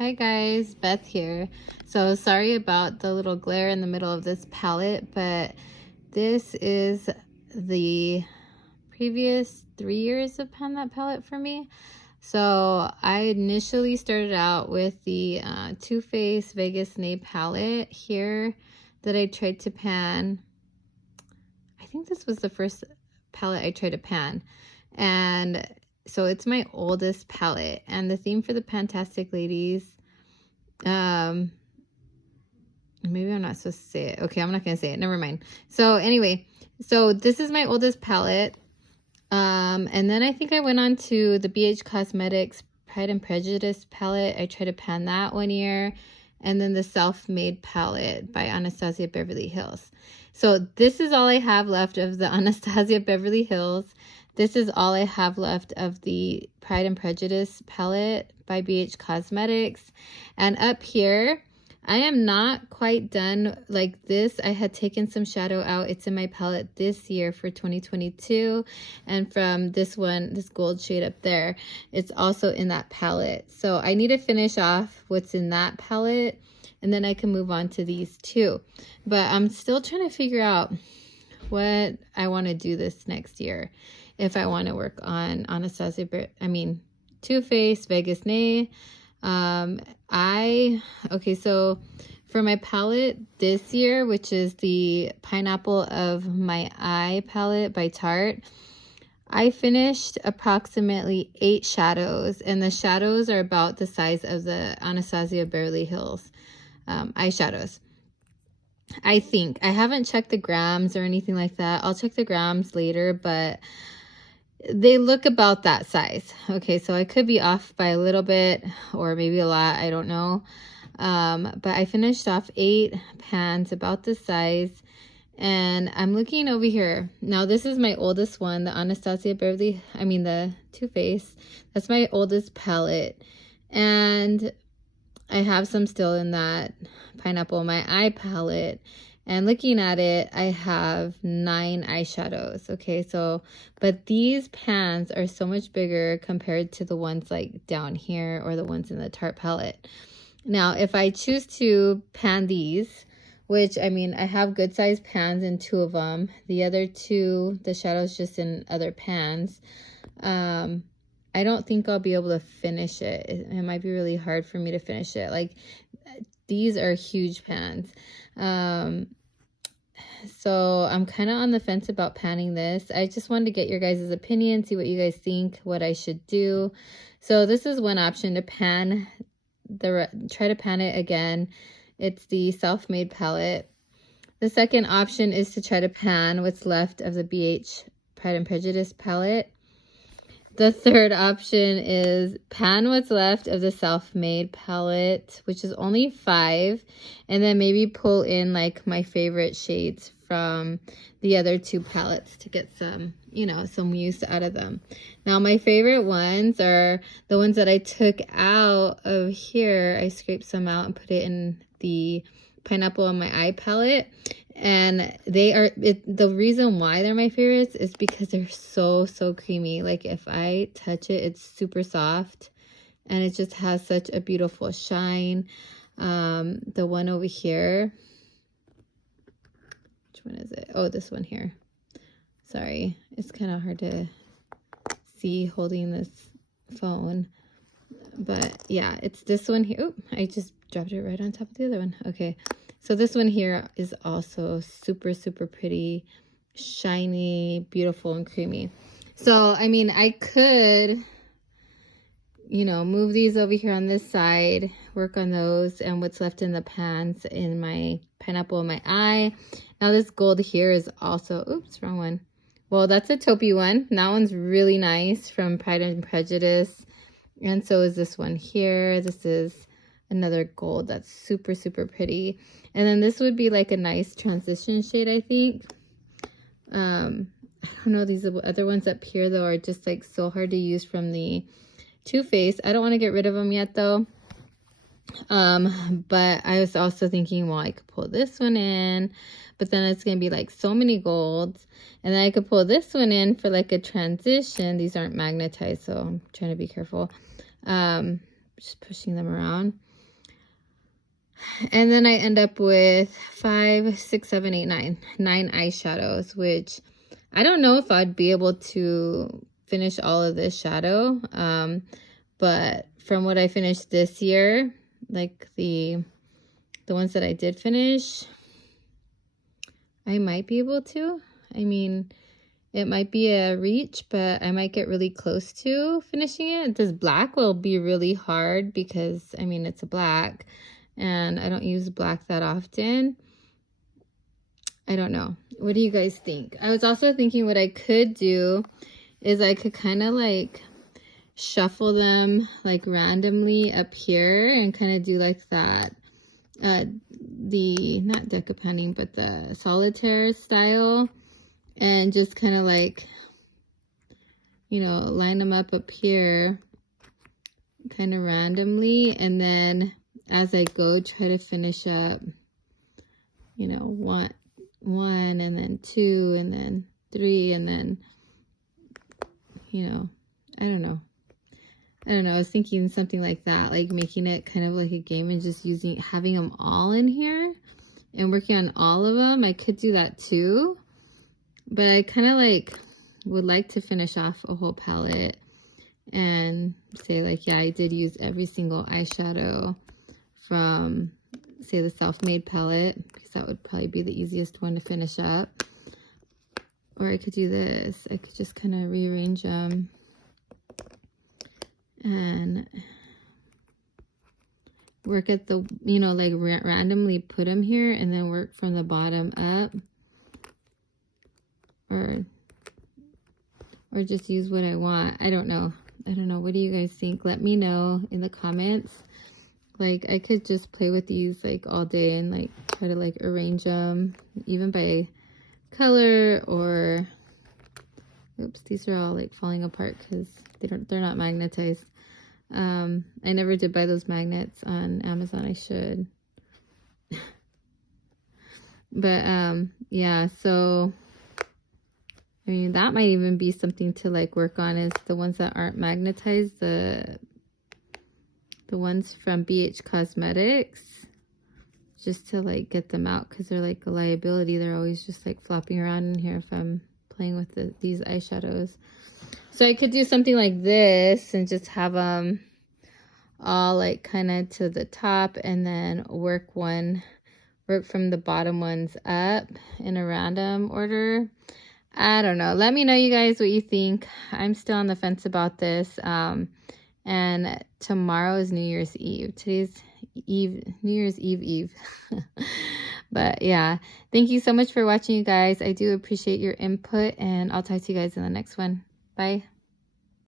Hi guys, Beth here. So sorry about the little glare in the middle of this palette, but this is the previous 3 years of Pan That palette for me. So I initially started out with the Too Faced Vegas Nay palette here that I tried to pan. I think this was the first palette I tried to pan, and so it's my oldest palette, and the theme for the Fantastic Ladies, maybe I'm not supposed to say it. Okay, I'm not gonna say it, never mind. So anyway, so this is my oldest palette, and then I think I went on to the BH Cosmetics Pride and Prejudice palette. I tried to pan that 1 year, and then the Self-Made palette by Anastasia Beverly Hills. So this is all I have left of the Anastasia Beverly Hills. This is all I have left of the Pride and Prejudice palette by BH Cosmetics. And up here, I am not quite done like this. I had taken some shadow out. It's in my palette this year for 2022. And from this one, this gold shade up there, it's also in that palette. So I need to finish off what's in that palette, and then I can move on to these two. But I'm still trying to figure out what I want to do this next year. If I want to work on Anastasia, Too Faced Vegas Nay. Okay, so for my palette this year, which is the Pineapple of My Eye palette by Tarte, I finished approximately 8 shadows, and the shadows are about the size of the Anastasia Beverly Hills eyeshadows. I think. I haven't checked the grams or anything like that. I'll check the grams later, but they look about that size. Okay, so I could be off by a little bit or maybe a lot. I don't know. But I finished off 8 pans about this size. And I'm looking over here. Now, this is my oldest one, the Anastasia Beverly, the Too Faced. That's my oldest palette. And I have some still in that Pineapple My Eye palette. And looking at it, I have 9 eyeshadows. Okay, so, but these pans are so much bigger compared to the ones like down here or the ones in the Tarte palette. Now, if I choose to pan these, which, I have good sized pans in 2 of them. The other 2, the shadows just in other pans. I don't think I'll be able to finish it. It might be really hard for me to finish it. Like, these are huge pans. So I'm kind of on the fence about panning this. I just wanted to get your guys' opinion, see what you guys think, what I should do. So this is one option to pan try to pan it again. It's the Self-Made palette. The second option is to try to pan what's left of the BH Pride and Prejudice palette. The third option is pan what's left of the Self-Made palette, which is only 5, and then maybe pull in like my favorite shades from the other 2 palettes to get some, some use out of them. Now, my favorite ones are the ones that I took out of here. I scraped some out and put it in the Pineapple on My Eye palette. And they are, the reason why they're my favorites is because they're so creamy. Like, if I touch it, it's super soft, and it just has such a beautiful shine. The one over here, which one is it? Oh, this one here. Sorry, it's kind of hard to see holding this phone, but yeah, it's this one here. Oh, I just dropped it right on top of the other one. Okay. So this one here is also super pretty, shiny, beautiful, and creamy. So, I could, move these over here on this side, work on those and what's left in the pans in my Pineapple in My Eye. Now, this gold here is also, oops, wrong one. Well, that's a taupey one. That one's really nice from Pride and Prejudice. And so is this one here. This is another gold that's super pretty. And then this would be like a nice transition shade, I think. I don't know, these other ones up here though are just like so hard to use from the Too Faced. I don't want to get rid of them yet though. But I was also thinking, well, I could pull this one in, but then it's gonna be like so many golds, and then I could pull this one in for like a transition. These aren't magnetized, so I'm trying to be careful. Just pushing them around. And then I end up with 5, 6, 7, 8, 9 eyeshadows, which I don't know if I'd be able to finish all of this shadow. But from what I finished this year, like the ones that I did finish, I might be able to. I mean, it might be a reach, but I might get really close to finishing it. This black will be really hard because, I mean, it's a black and I don't use black that often. I don't know. What do you guys think? I was also thinking what I could do is I could kind of like shuffle them like randomly up here and kind of do like that. The, not decapanning, but the solitaire style. And just kind of like, you know, line them up here kind of randomly. And then as I go, try to finish up, you know, one and then 2 and then 3 and then, you know, I don't know. I was thinking something like that, like making it kind of like a game and just having them all in here and working on all of them. I could do that too, but I kind of like would like to finish off a whole palette and say like, yeah, I did use every single eyeshadow from, say, the Self-Made palette, because that would probably be the easiest one to finish up. Or I could do this. I could just kind of rearrange them and work at the, you know, like randomly put them here and then work from the bottom up. Or just use what I want. I don't know. What do you guys think? Let me know in the comments. Like, I could just play with these like all day and like try to like arrange them even by color or, oops, these are all like falling apart because they're not magnetized. I never did buy those magnets on Amazon. I should. But yeah, so I mean, that might even be something to like work on, is the ones that aren't magnetized, the ones from BH Cosmetics, just to like get them out because they're like a liability. They're always just like flopping around in here if I'm playing with these eyeshadows. So I could do something like this and just have them all like kind of to the top and then work from the bottom ones up in a random order. I don't know. Let me know, you guys, what you think. I'm still on the fence about this. And tomorrow is New Year's Eve. Today's New Year's Eve. But yeah, thank you so much for watching, you guys. I do appreciate your input, and I'll talk to you guys in the next one. Bye.